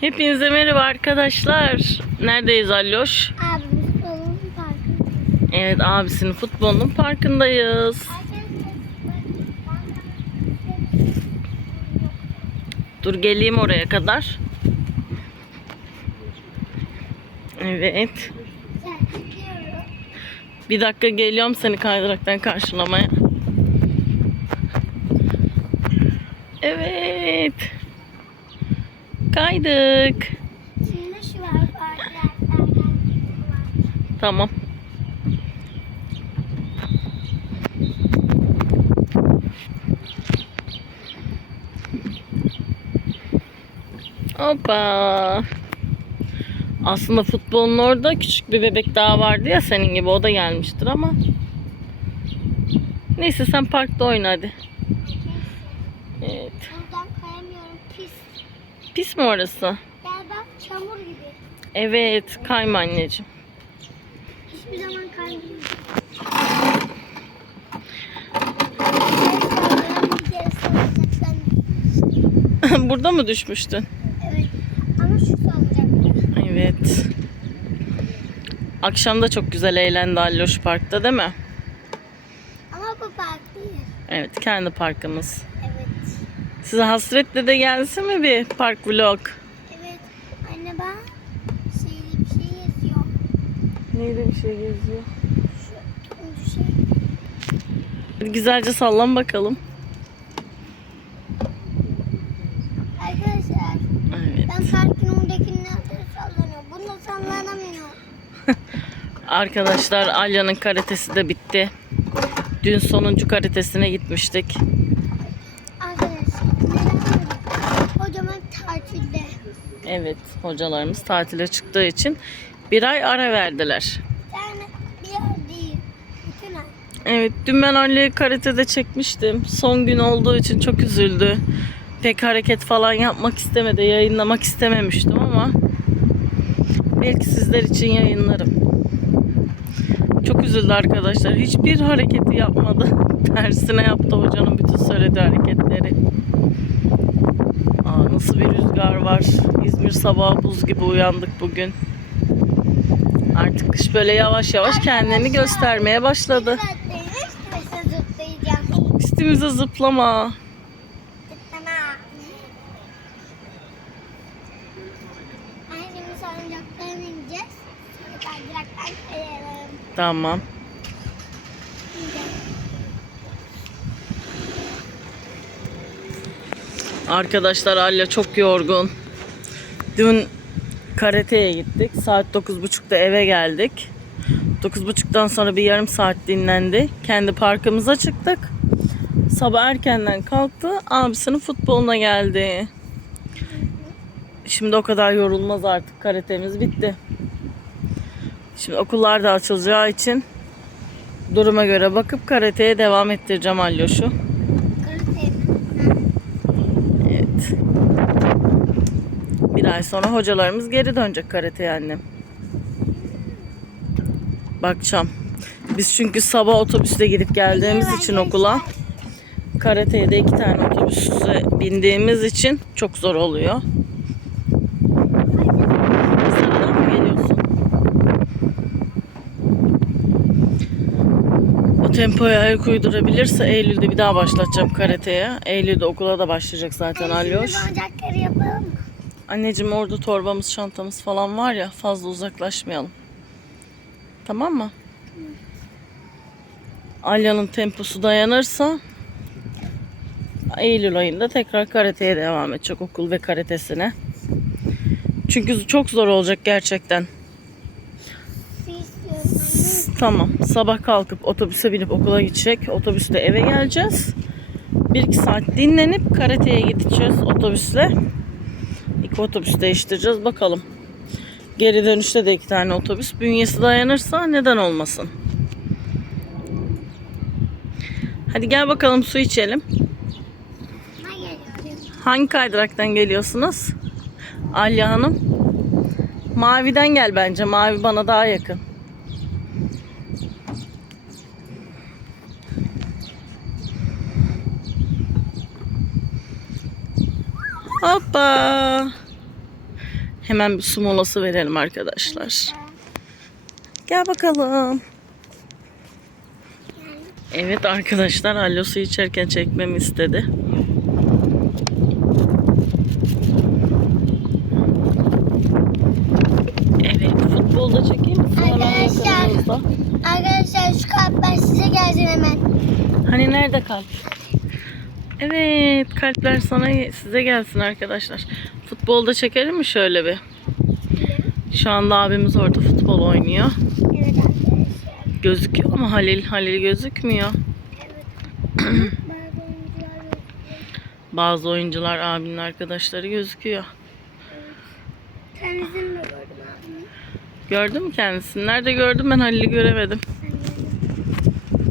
Hepinize merhaba arkadaşlar. Neredeyiz Alloş? Abimiz balon parkı. Evet abisinin futbolunun parkındayız. Dur geleyim oraya kadar. Evet. Bir dakika geliyorum seni kaydıraktan karşılamaya. Evet. Kaydık. Tamam. Hoppa. Aslında futbolun orada küçük bir bebek daha vardı ya senin gibi o da gelmiştir ama. Neyse sen parkta oyna hadi. Evet. Pis. Mi orası? Gel bak çamur gibi. Evet kayma anneciğim. Hiçbir zaman kaymıyorum. Burada mı düşmüştün? Evet. Ama şu salacak. Evet. Akşam da çok güzel eğlendi Alloş Park'ta değil mi? Ama bu park değil. Evet kendi parkımız. Size hasretle de gelsin mi bir park vlog? Evet. Anne bak. Şeyli bir şey yazıyor. Neydi bir şey geziyor? Şu turuncu şey. Hadi güzelce sallan bakalım. Arkadaşlar Evet. ben parkın oradakinin nerede sallanıyor. Bunda sallanamıyor. Arkadaşlar Alya'nın karatesi de bitti. Dün sonuncu karatesine gitmiştik. Arkadaşlar neden böyle? Kocaman tatilde. Evet hocalarımız tatile çıktığı için bir ay ara verdiler. Bir tane bir yer değil. Bütün ay. Evet dün ben Alya'yı karatede çekmiştim. Son gün olduğu için çok üzüldü. Pek hareket falan yapmak istemedi. Yayınlamak istememiştim ama belki sizler için yayınlarım. Çok üzüldü arkadaşlar. Hiçbir hareketi yapmadı. Tersine yaptı hocanın bütün söylediği hareketleri. Nasıl bir rüzgar var. İzmir sabahı buz gibi uyandık bugün. Artık kış böyle yavaş yavaş kendini göstermeye başladı. Üstümüze zıplama. Tamam. Arkadaşlar Alya çok yorgun. Dün karateye gittik. Saat 9.30'da eve geldik. 9.30'dan sonra bir yarım saat dinlendi. Kendi parkımıza çıktık. Sabah erkenden kalktı. Abisinin futboluna geldi. Şimdi o kadar yorulmaz artık. Karatemiz bitti. Şimdi okullar da açılacağı için duruma göre bakıp karateye devam ettireceğim Alyoş'u. Karate. Evet. Bir ay sonra hocalarımız geri dönecek karateye annem. Bakacağım. Biz çünkü sabah otobüste gidip geldiğimiz için okula karateye de iki tane otobüse bindiğimiz için çok zor oluyor. Tempoya ayak uydurabilirse Eylül'de bir daha başlatacağım karateye. Eylül'de okula da başlayacak zaten Alyoş. Şimdi bacakları yapalım mı? Anneciğim orada torbamız, çantamız falan var ya fazla uzaklaşmayalım. Tamam mı? Alya'nın temposu dayanırsa Eylül ayında tekrar karateye devam edecek okul ve karatesine. Çünkü çok zor olacak gerçekten. Tamam. Sabah kalkıp otobüse binip okula gidecek. Otobüste eve geleceğiz. 1-2 saat dinlenip karateye gideceğiz otobüsle. Otobüs değiştireceğiz. Bakalım. Geri dönüşte de iki tane otobüs. Bünyesi dayanırsa neden olmasın. Hadi gel bakalım su içelim. Hangi kaydıraktan geliyorsunuz? Alya Hanım. Maviden gel bence. Mavi bana daha yakın. Hoppa. Hemen bir su molası verelim arkadaşlar. Gel bakalım. Evet arkadaşlar Allo su içerken çekmemi istedi. Evet futbolda çekeyim Arkadaşlar. Arkadaşlar şu kart ben size geleceğim hemen. Hani nerede kalp? Evet kalpler sana size gelsin arkadaşlar. Futbolda çekelim mi şöyle bir? Şu anda abimiz orada futbol oynuyor. Gözüküyor ama Halil Halil gözükmüyor. Bazı oyuncular abinin arkadaşları gözüküyor. Kendisini de gördüm abimi. Gördün mü kendisini? Nerede gördüm ben Halil'i göremedim.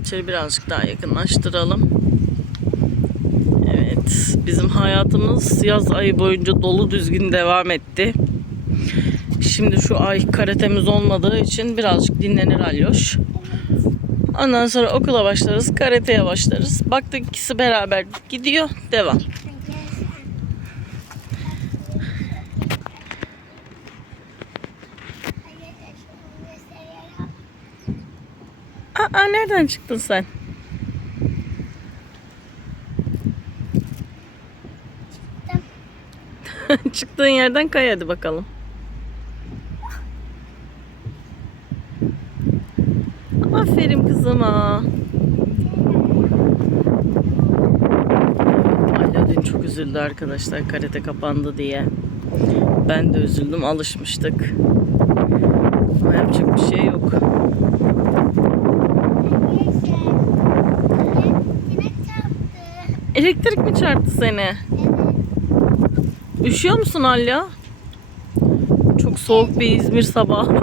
İçeri birazcık daha yakınlaştıralım. Bizim hayatımız yaz ayı boyunca dolu düzgün devam etti. Şimdi şu ay karatemiz olmadığı için birazcık dinlenir Alyoş. Ondan sonra okula başlarız, karateye başlarız. Baktık ikisi beraber gidiyor, devam. Aa, nereden çıktın sen? Çıktığın yerden kay hadi bakalım. Aferin kızıma. Alya dün çok üzüldü arkadaşlar karate kapandı diye. Ben de üzüldüm alışmıştık. Ama yapacak bir şey yok. Elektrik mi çarptı seni? Üşüyor musun Alya? Çok soğuk bir İzmir sabahı.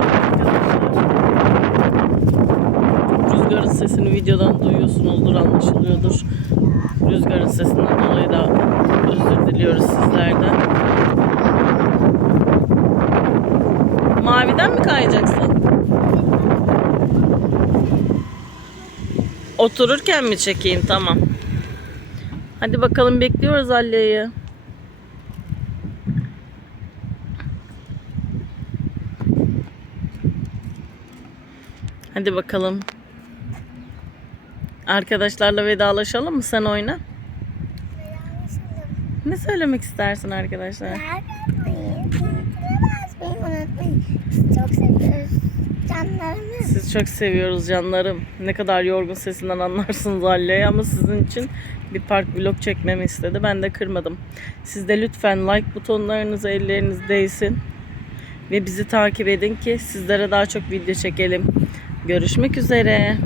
Rüzgarın sesini videodan duyuyorsunuzdur, anlaşılıyordur. Rüzgarın sesinden dolayı da özür diliyoruz sizlerden. Maviden mi kayacaksın? Otururken mi çekeyim? Tamam. Hadi bakalım bekliyoruz Alya'yı. Hadi bakalım. Arkadaşlarla vedalaşalım mı? Sen oyna. Ne söylemek istersin arkadaşlar? Çok seviyoruz canlarımı. Siz çok seviyoruz canlarım. Ne kadar yorgun sesinden anlarsınız Alya'yı ama sizin için bir park vlog çekmemi istedi. Ben de kırmadım. Siz de lütfen like butonlarınız elleriniz değsin. Ve bizi takip edin ki sizlere daha çok video çekelim. Görüşmek üzere.